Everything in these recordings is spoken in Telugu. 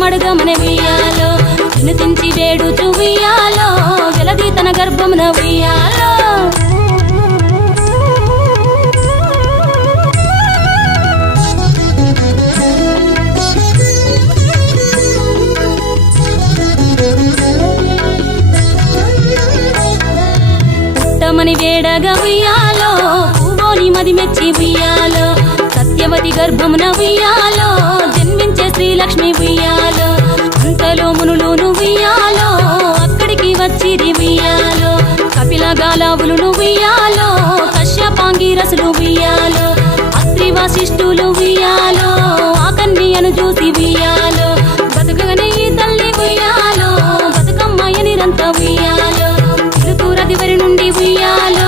పలికి వరమడుగమని ఉయ్యాలో వినుతించి వేడుచు ఉయ్యాలో వెలది తన గర్భమున ఉయ్యాలో? మని వేడగా ఉయ్యాలో? పువ్వోని మది మెచ్చి ఉయ్యాలో? సత్యవతి గర్భమున ఉయ్యాలో? శ్రీలక్ష్మి ఉయ్యాలో అంతలో మునులును ఉయ్యాలో అక్కడికి వచ్చి ఉయ్యాలో కపిల గాలావులు ఉయ్యాలో కశ్యపాంగి రసులు ఉయ్యాలో అత్రి వాసిష్ఠులు ఉయ్యాలో ఆ కన్యను చూసి ఉయ్యాలో బతుకగనే ఈ తల్లి ఉయ్యాలో బతుకమ్మ నిరంత ఉయ్యాలో తిరుతూరదివరి నుండి ఉయ్యాలో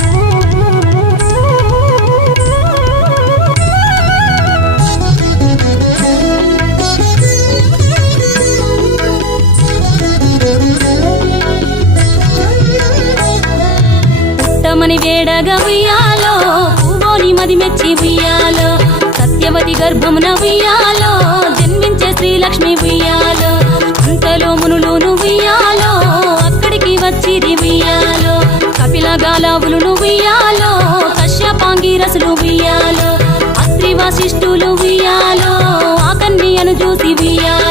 మది మెచ్చి ఉయ్యాలో సత్యవతి గర్భమున ఉయ్యాలో జన్మించే శ్రీలక్ష్మి ఉయ్యాలో అంతలో మునులును ఉయ్యాలో అక్కడికి వచ్చి ఉయ్యాలో కపిల గాలావులు ఉయ్యాలో కశ్యపాంగి రసులు ఉయ్యాలో అత్రి వశిష్ఠులు ఉయ్యాలో ఆకన్యను చూసి ఉయ్యాలో.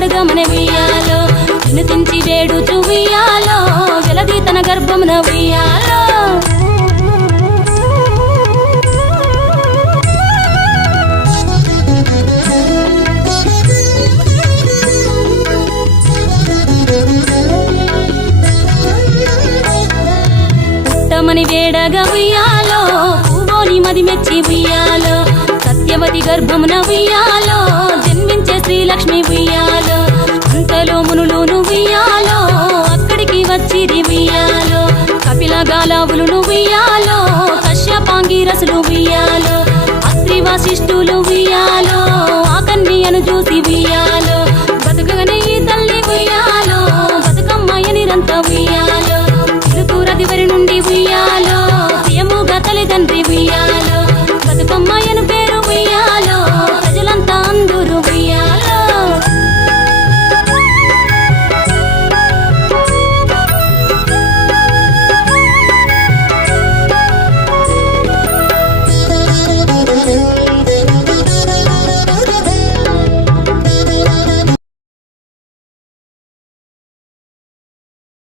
పలికి వరమడుగమన ఉయ్యాలో వినుతించి వేడుచు ఉయ్యాలో వెలది తన గర్భమున ఉయ్యాలో. మని వేడగా ఉయ్యాలో పువ్వోని మది మెచ్చి ఉయ్యాలో సత్యవతి గర్భమున ఉయ్యాలో శ్రీలక్ష్మి ఉయ్యాలో అంతలో మునులోను ఉయ్యాలో అక్కడికి వచ్చి ఉయ్యాలో కపిల గాలావులు ఉయ్యాలో కశ్యపాంగి రసులు ఉయ్యాలో అస్త్రి వశిష్ఠులు ఉయ్యాలో ఆకన్యను చూసి ఉయ్యాలో.